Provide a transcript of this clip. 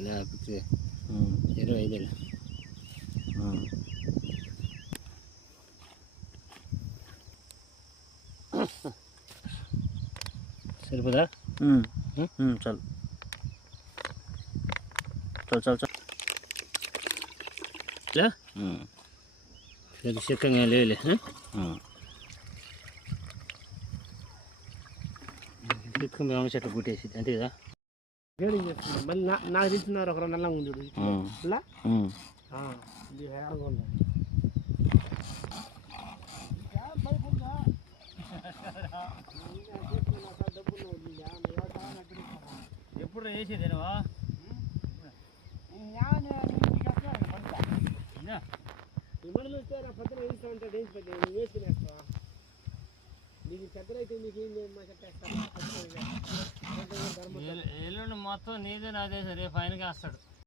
లేకపోతే ఉమ్, ఇరవై ఐదు ఉమ్. సరిపోదా? చాలు. చాలు చాలు చాలు. ఇలా. చిక్కం వేమ చెట్లు కుట్టేసి అంతే కదా? చేస్తుంది మళ్ళీ నా నాకు తెలిసినారు ఒక రెండు నెలలు ఉంది. ఆ, ఇది ఉంది. ఎప్పుడు వేసేది ఇమ్మడిలో వచ్చారా పక్కన వేస్తా ఉంటా డేసి పెట్టి నువ్వు వేసుకునేస్తావా? నీకు పెద్దలైతే నీకు ఏం చెప్పేస్తా మొత్తం నీదే నాదే సరే ఫైన్గా వస్తాడు